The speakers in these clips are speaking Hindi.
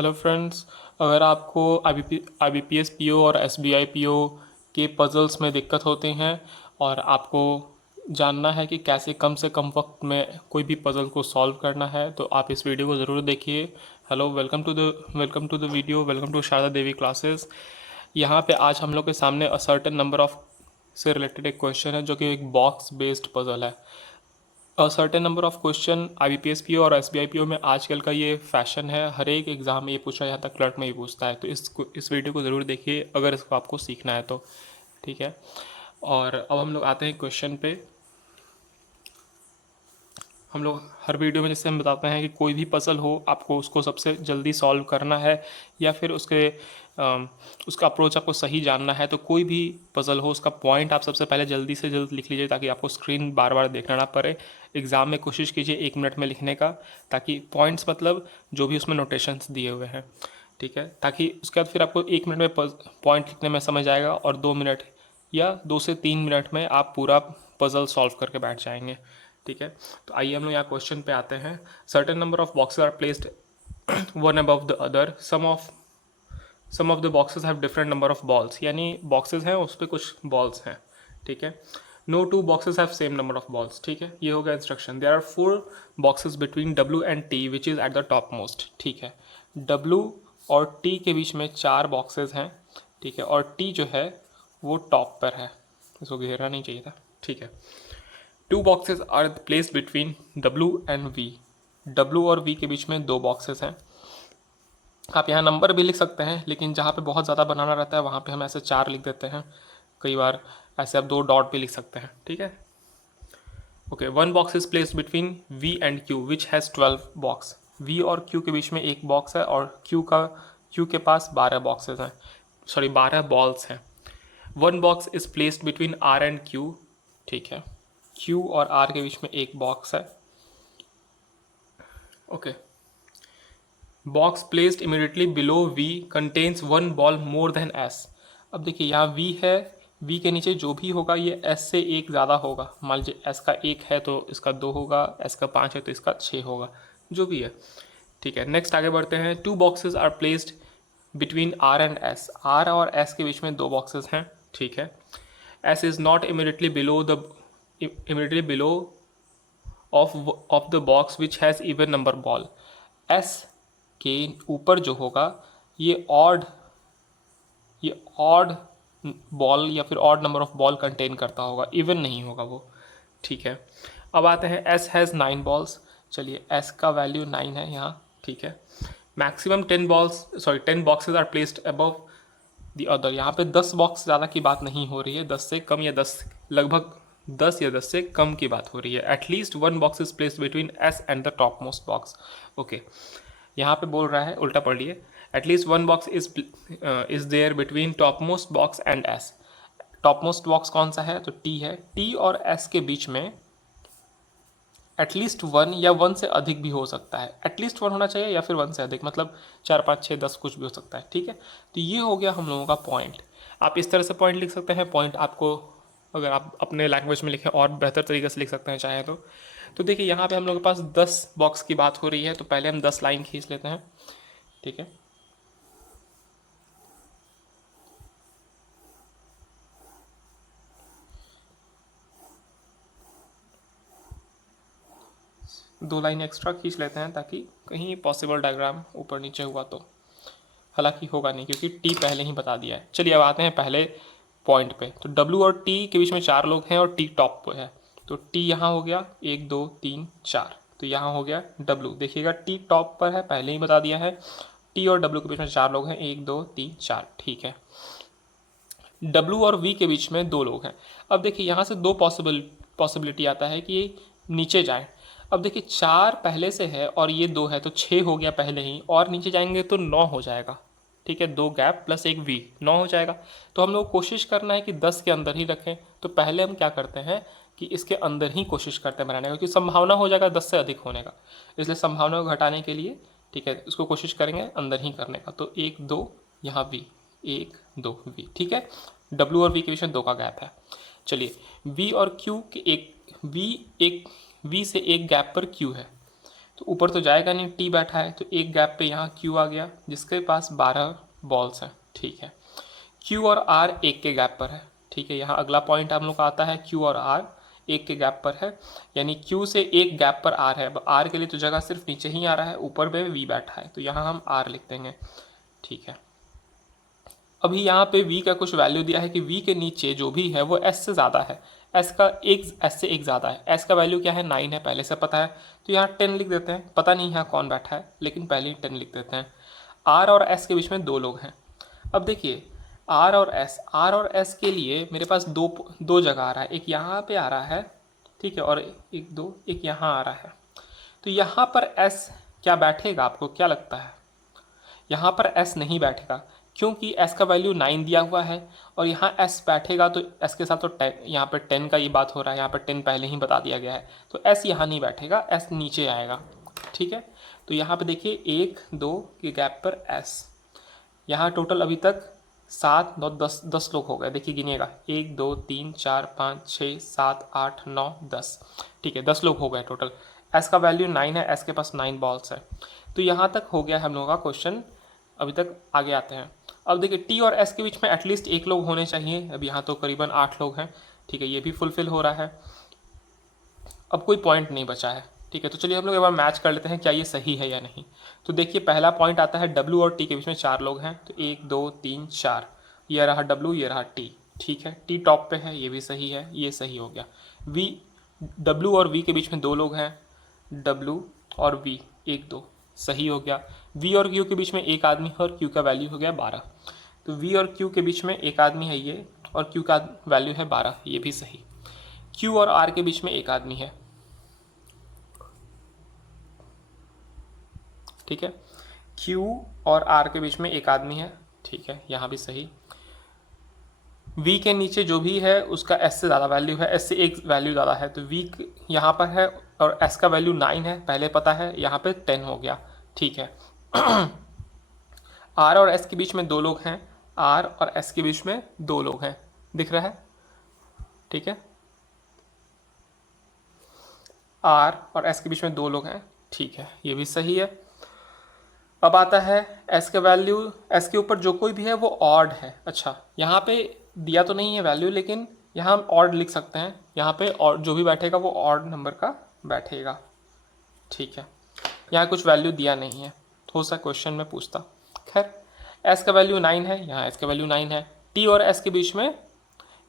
Hello friends. अगर आपको IBPS पीओ और SBI पीओ के पज़ल्स में दिक्कत होती हैं और आपको जानना है कि कैसे कम से कम वक्त में कोई भी पज़ल को सॉल्व करना है तो आप इस वीडियो को ज़रूर देखिए। Hello, welcome to the video, welcome to Sharda Devi classes. यहाँ पे आज हम लोग के सामने अ सर्टेन नंबर ऑफ से रिलेटेड एक क्वेश्चन है जो कि एक बॉक्स बेस्ड पज़ल है। Certain number of question IBPS PO और SBI पीओ में आजकल का ये फैशन है, हर एक एग्ज़ाम में ये पूछा जाता है, क्लर्क में ही पूछता है। तो इस वीडियो को ज़रूर देखिए अगर इसको आपको सीखना है तो। ठीक है, और अब हम लोग आते हैं क्वेश्चन पे। हम लोग हर वीडियो में जैसे हम बताते हैं कि कोई भी पजल हो आपको उसको सबसे जल्दी सॉल्व करना है या फिर उसका अप्रोच आपको सही जानना है। तो कोई भी पजल हो उसका पॉइंट आप सबसे पहले जल्दी से जल्द लिख लीजिए ताकि आपको स्क्रीन बार बार देखना ना पड़े। एग्ज़ाम में कोशिश कीजिए 1 मिनट में लिखने का, ताकि पॉइंट्स मतलब जो भी उसमें नोटेशंस दिए हुए हैं, ठीक है, ताकि उसके बाद फिर आपको 1 मिनट में पॉइंट लिखने में समझ आएगा और 2 मिनट या 2 से 3 मिनट में आप पूरा पजल सॉल्व करके बैठ जाएंगे। ठीक है, तो आइए हम लोग यहाँ क्वेश्चन पे आते हैं। Certain number of boxes are placed one above the other, some of the boxes have different number of balls, यानी बॉक्सेस हैं उस पर कुछ बॉल्स हैं। ठीक है, no two boxes have same number of balls. ठीक है, ये हो गया instruction. There are 4 boxes between W and T which is at the top most. ठीक है, W और T के बीच में 4 बॉक्सेस हैं। ठीक है, और T जो है वो टॉप पर है, इसको घेरना नहीं चाहिए था। ठीक है, 2 boxes are placed between W and V। W और V के बीच में 2 बॉक्सेस हैं। आप यहाँ नंबर भी लिख सकते हैं, लेकिन जहाँ पे बहुत ज़्यादा बनाना रहता है वहाँ पे हम ऐसे 4 लिख देते हैं। कई बार ऐसे आप 2 डॉट भी लिख सकते हैं। ठीक है, okay. 1 box is placed between V and Q which has 12 box. V और Q के बीच में 1 बॉक्स है और Q के पास 12 बॉक्सेस हैं, सॉरी 12 बॉल्स हैं। 1 box is placed between R and Q। ठीक है, Q और R के बीच में 1 बॉक्स है। Okay, box placed immediately below V contains 1 ball more than S। अब देखिए यहाँ V है, V के नीचे जो भी होगा ये S से 1 ज़्यादा होगा। मान लीजिए S का 1 है तो इसका 2 होगा, S का 5 है तो इसका 6 होगा, जो भी है। ठीक है, नेक्स्ट आगे बढ़ते हैं। 2 boxes are placed between R and S। R और S के बीच में 2 बॉक्सेस हैं। ठीक है, S is not immediately below of the box which has even number ball. S के ऊपर जो होगा ये ऑड बॉल या फिर odd number of ball contain करता होगा, इवन नहीं होगा वो। ठीक है, अब आते हैं S हैज़ 9 बॉल्स। चलिए S का वैल्यू 9 है यहाँ। ठीक है, maximum 10 boxes are placed above the other. यहाँ पे 10 बॉक्स ज़्यादा की बात नहीं हो रही है, 10 से कम या 10 लगभग 10 या 10 से कम की बात हो रही है। At least 1 box is placed between S and the top most box. Okay, यहाँ पे बोल रहा है, उल्टा पढ़ लिए। At least 1 box is there between top most box and S। Top most box कौन सा है तो T है। T और S के बीच में एटलीस्ट 1 या 1 से अधिक भी हो सकता है। एटलीस्ट 1 होना चाहिए या फिर 1 से अधिक, मतलब 4 5 6 10 कुछ भी हो सकता है। ठीक है, तो ये हो गया हम लोगों का पॉइंट। आप इस तरह से पॉइंट लिख सकते हैं। पॉइंट आपको अगर आप अपने लैंग्वेज में लिखें और बेहतर तरीके से लिख सकते हैं चाहे तो देखिए यहाँ पे हम लोग के पास 10 बॉक्स की बात हो रही है, तो पहले हम 10 लाइन खींच लेते हैं। ठीक है, दो लाइन एक्स्ट्रा खींच लेते हैं ताकि कहीं पॉसिबल डायग्राम ऊपर नीचे हुआ तो, हालांकि होगा नहीं क्योंकि टी पहले ही बता दिया है। चलिए अब आते हैं पहले पॉइंट पे। तो W और T के बीच में 4 लोग हैं और T टॉप पे है, तो T यहाँ हो गया 1 2 3 4, तो यहाँ हो गया W। देखिएगा T टॉप पर है, पहले ही बता दिया है। T और W के बीच में 4 लोग हैं, 1 2 3 4। ठीक है, W और V के बीच में 2 लोग हैं। अब देखिए यहाँ से दो पॉसिबिलिटी आता है कि ये नीचे जाए। अब देखिए 4 पहले से है और ये 2 है तो 6 हो गया पहले ही, और नीचे जाएंगे तो 9 हो जाएगा। ठीक है, 2 गैप प्लस 1 V 9 हो जाएगा। तो हम लोग कोशिश करना है कि 10 के अंदर ही रखें। तो पहले हम क्या करते हैं कि इसके अंदर ही कोशिश करते हैं बनाने का, क्योंकि संभावना हो जाएगा 10 से अधिक होने का, इसलिए संभावना को घटाने के लिए ठीक है इसको कोशिश करेंगे अंदर ही करने का। तो 1 2 यहाँ V 1 2 V। ठीक है, W और V के बीच में 2 का गैप है। चलिए V और Q के V से एक गैप पर Q है, तो ऊपर तो जाएगा नहीं, टी बैठा है, तो एक गैप पे यहाँ क्यू आ गया जिसके पास 12 बॉल्स हैं। ठीक है, क्यू और आर एक के गैप पर है। ठीक है, यहाँ अगला पॉइंट हम लोग का आता है क्यू और आर एक के गैप पर है, यानी क्यू से एक गैप पर आर है। अब आर के लिए तो जगह सिर्फ नीचे ही आ रहा है, ऊपर पे वी बैठा है, तो यहाँ हम आर लिख देंगे। ठीक है, अभी यहाँ पे v का कुछ वैल्यू दिया है कि v के नीचे जो भी है वो s से ज़्यादा है, s से एक ज़्यादा है। s का वैल्यू क्या है, 9 है, पहले से पता है, तो यहाँ 10 लिख देते हैं। पता नहीं यहाँ कौन बैठा है, लेकिन पहले ही 10 लिख देते हैं। r और s के बीच में दो लोग हैं। अब देखिए r और s के लिए मेरे पास दो जगह आ रहा है, एक यहाँ पे आ रहा है, ठीक है, और एक यहाँ आ रहा है। तो यहाँ पर s क्या बैठेगा, आपको क्या लगता है? यहाँ पर s नहीं बैठेगा, क्योंकि s का वैल्यू 9 दिया हुआ है, और यहाँ s बैठेगा तो s के साथ तो 10, यहाँ पर 10 का ये बात हो रहा है, यहाँ पर 10 पहले ही बता दिया गया है, तो s यहाँ नहीं बैठेगा, s नीचे आएगा। ठीक है, तो यहाँ पे देखिए 1 2 के गैप पर s, यहाँ टोटल अभी तक 7 9 10 लोग हो गए। देखिए गिनिएगा, 1 2 3 4 5 6 7 8 9 10। ठीक है, 10 लोग हो गए टोटल। s का वैल्यू 9 है, s के पास 9 बॉल्स है। तो यहाँ तक हो गया हम लोगों का क्वेश्चन। अभी तक आगे आते हैं। अब देखिए टी और एस के बीच में एटलीस्ट एक लोग होने चाहिए। अब यहाँ तो करीबन 8 लोग हैं। ठीक है, ये भी फुलफिल हो रहा है। अब कोई पॉइंट नहीं बचा है। ठीक है, तो चलिए हम लोग एक बार मैच कर लेते हैं क्या ये सही है या नहीं। तो देखिए पहला पॉइंट आता है डब्ल्यू और टी के बीच में 4 लोग हैं, तो 1 2 3 4, ये रहा डब्ल्यू, ये रहा टी। ठीक है, टी टॉप पे है, ये भी सही है, ये सही हो गया। वी, डब्ल्यू और वी के बीच में 2 लोग हैं, डब्ल्यू और वी, 1 2, सही हो गया। वी और क्यू के बीच में एक आदमी है और क्यू का वैल्यू हो गया 12, तो वी और क्यू के बीच में एक आदमी है ये, और क्यू का वैल्यू है 12, ये भी सही। क्यू और आर के बीच में एक आदमी है। ठीक है, क्यू और आर के बीच में एक आदमी है। ठीक है, यहाँ भी सही। v के नीचे जो भी है उसका s से ज़्यादा वैल्यू है, s से एक वैल्यू ज़्यादा है, तो v यहाँ पर है और s का वैल्यू 9 है, पहले पता है, यहाँ पे 10 हो गया। ठीक है, r और s के बीच में 2 लोग हैं, r और s के बीच में 2 लोग हैं, दिख रहा है? ठीक है, r और s के बीच में 2 लोग हैं। ठीक है, ये भी सही है। अब आता है s का वैल्यू, s के ऊपर जो कोई भी है वो ऑड है। अच्छा, यहाँ पे दिया तो नहीं है वैल्यू, लेकिन यहाँ हम ऑड लिख सकते हैं, यहाँ पे और जो भी बैठेगा वो ऑड नंबर का बैठेगा। ठीक है, यहाँ कुछ वैल्यू दिया नहीं है, हो सकता क्वेश्चन में पूछता। खैर, s का वैल्यू 9 है, यहाँ s का वैल्यू 9 है। t और s के बीच में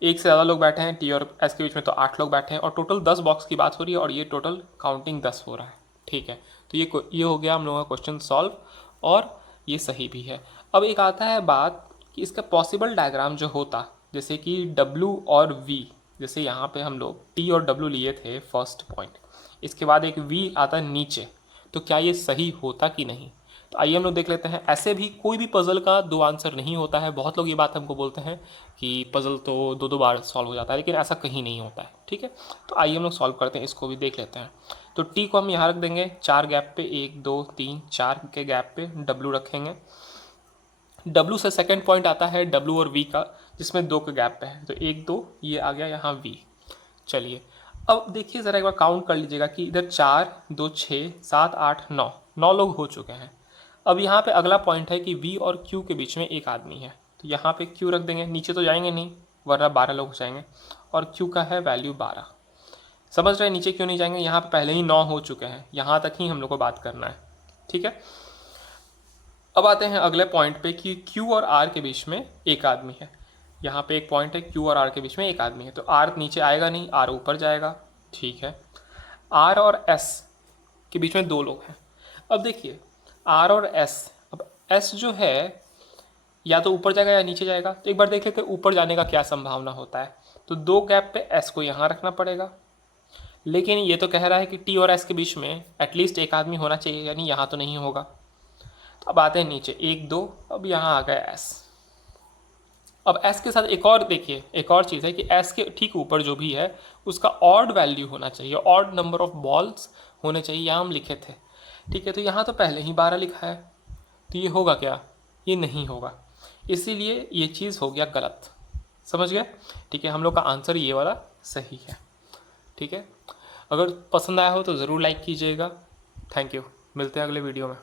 एक से ज़्यादा लोग बैठे हैं, t और s के बीच में तो 8 लोग बैठे हैं, और टोटल 10 बॉक्स की बात हो रही है, और ये टोटल काउंटिंग 10 हो रहा है। ठीक है, तो ये हो गया हम लोगों का क्वेश्चन सॉल्व, और ये सही भी है। अब एक आता है बात कि इसका पॉसिबल डायग्राम जो होता, जैसे कि W और V, जैसे यहाँ पे हम लोग T और W लिए थे फर्स्ट पॉइंट, इसके बाद एक V आता नीचे, तो क्या ये सही होता कि नहीं? तो आइए हम लोग देख लेते हैं। ऐसे भी कोई भी पज़ल का 2 आंसर नहीं होता है। बहुत लोग ये बात हमको बोलते हैं कि पज़ल तो 2 बार सॉल्व हो जाता है, लेकिन ऐसा कहीं नहीं होता है। ठीक है, तो आइए हम लोग सॉल्व करते हैं, इसको भी देख लेते हैं। तो टी को हम यहाँ रख देंगे 4 गैप पे, 1 2 3 4 के गैप पे डब्ल्यू रखेंगे। डब्ल्यू से सेकंड पॉइंट आता है डब्ल्यू और वी का, जिसमें 2 के गैप पे है, तो 1 2 ये आ गया यहाँ वी। चलिए अब देखिए ज़रा एक बार काउंट कर लीजिएगा कि इधर 4 2 6 7 8 9 लोग हो चुके हैं। अब यहाँ पे अगला पॉइंट है कि वी और क्यू के बीच में एक आदमी है, तो यहाँ पे क्यू रख देंगे, नीचे तो जाएंगे नहीं वरना 12 लोग हो जाएंगे, और क्यू का है वैल्यू 12। समझ रहे हैं नीचे क्यों नहीं जाएंगे? यहाँ पे पहले ही 9 हो चुके हैं, यहाँ तक ही हम लोग को बात करना है। ठीक है, अब आते हैं अगले पॉइंट पे कि Q और R के बीच में एक आदमी है। यहाँ पे एक पॉइंट है, Q और R के बीच में एक आदमी है, तो R नीचे आएगा नहीं, R ऊपर जाएगा। ठीक है, R और S के बीच में 2 लोग हैं। अब देखिए R और S, अब S जो है या तो ऊपर जाएगा या नीचे जाएगा, तो एक बार देख लेते हैं ऊपर जाने का क्या संभावना होता है। तो 2 गैप पे S को यहाँ रखना पड़ेगा, लेकिन ये तो कह रहा है कि T और S के बीच में एटलीस्ट एक आदमी होना चाहिए, यानी यहाँ तो नहीं होगा। तो अब आते हैं नीचे, 1 2, अब यहाँ आ गया S। अब S के साथ एक और देखिए, एक और चीज़ है कि S के ठीक ऊपर जो भी है उसका ऑड वैल्यू होना चाहिए, ऑड नंबर ऑफ बॉल्स होने चाहिए, यहाँ हम लिखे थे। ठीक है, तो यहाँ तो पहले ही 12 लिखा है, तो ये होगा क्या? ये नहीं होगा, इसीलिए ये चीज़ हो गया गलत। समझ गए? ठीक है, हम लोग का आंसर ये वाला सही है। ठीक है, अगर पसंद आया हो तो ज़रूर लाइक कीजिएगा, थैंक यू। मिलते हैं अगले वीडियो में।